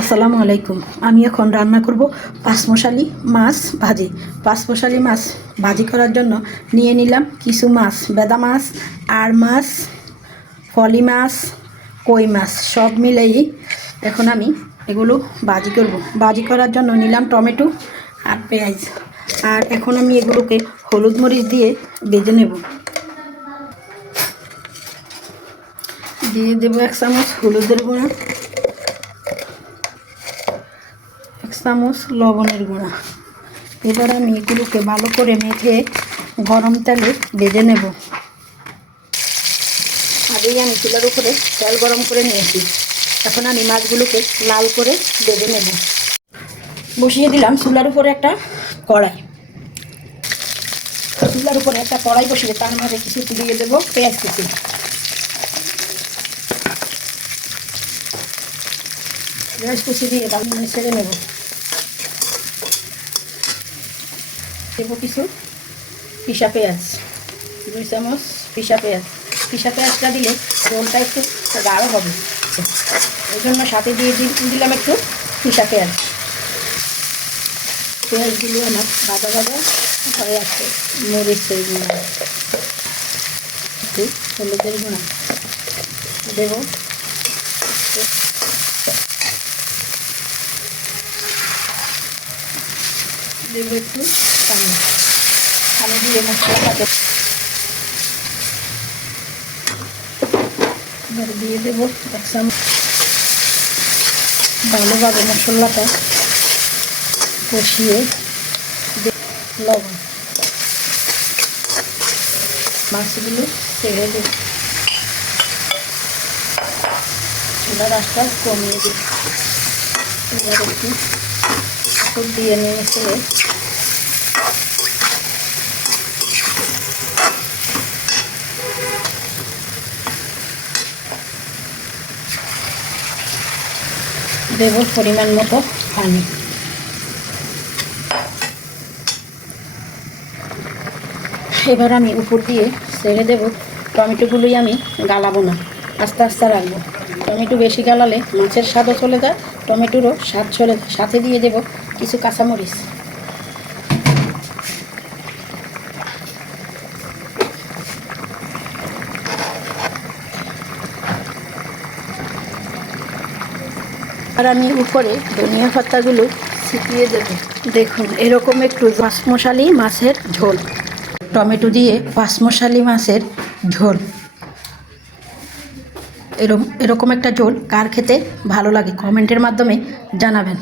আসসালামু আলাইকুম। আমি এখন রান্না করব পাঁচমশালি মাছ ভাজি। পাঁচমশালি মাছ ভাজি করার জন্য নিয়ে নিলাম কিছু মাছ, বেদা মাছ, আর মাছ, ফলি মাছ, কই মাছ সব মিলেই এখন আমি এগুলো ভাজি করব। ভাজি করার জন্য নিলাম টমেটো আর পেঁয়াজ। আর এখন আমি এগুলোকে হলুদ মরিচ দিয়ে ভেজে নেব। দিয়ে দেবো 1 চামচ হলুদের গুঁড়া, 1 চামচ লবণের গুঁড়া। এবার আমি এগুলোকে ভালো করে মেখে গরম তেলে ভেজে নেব। আগেই আমি চুলার উপরে তেল গরম করে নিয়েছি। এখন আমি মাছগুলোকে লাল করে ভেজে নেব। বসিয়ে দিলাম চুলার উপরে একটা কড়াই। চুলার উপরে একটা কড়াই বসিয়ে তার মাঝে কিছু দিয়ে দেবো পেঁয়াজ কুচি। পেঁয়াজ কুচি দিয়ে তার মধ্যে ছেড়ে নেব। দেবো কিছু পিসা পেঁয়াজ, 2 চামচ পিসা পেঁয়াজ। পিসা পেঁয়াজটা দিলে ঝোলটা একটু গাঢ় হবে, ওই জন্য সাথে দিয়ে দিলাম একটু পিসা পেঁয়াজ। পেঁয়াজগুলো আমার ভাজা ভাজা হয়ে আসছে। মরিচের গুঁড়া, একটু হলুদের গুঁড়া দেবো, দেবো একটু পানি। পানি দিয়ে মশলাটাকে এবার দিয়ে দেবো 1 চামচ। ভালোভাবে মশলাটা কষিয়ে লবণ, মাছগুলো ছেড়ে দেব। চুলার আঁচটা কমিয়ে দিই। এবার একটু ওপর দিয়ে নিয়ে ছেড়ে দেব পরিমাণ মতো পানি। এবার আমি উপর দিয়ে ছেড়ে দেব। টমেটোগুলোই আমি গালাবো না, আস্তে আস্তে রাখবো। টমেটো বেশি গালালে মাছের স্বাদও চলে যায়, টমেটোরও স্বাদ চলে যায়। সাথে দিয়ে দেব কিছু কাঁচামরিচ। আর আমি উপরে ধনিয়া পাতাগুলো ছিটিয়ে দেব। দেখুন এরকম একটু পাঁচমশালি মাছের ঝোল, টমেটো দিয়ে পাঁচমশালি মাছের ঝোল। এরকম একটা ঝোল কার খেতে ভালো লাগে কমেন্টের মাধ্যমে জানাবেন।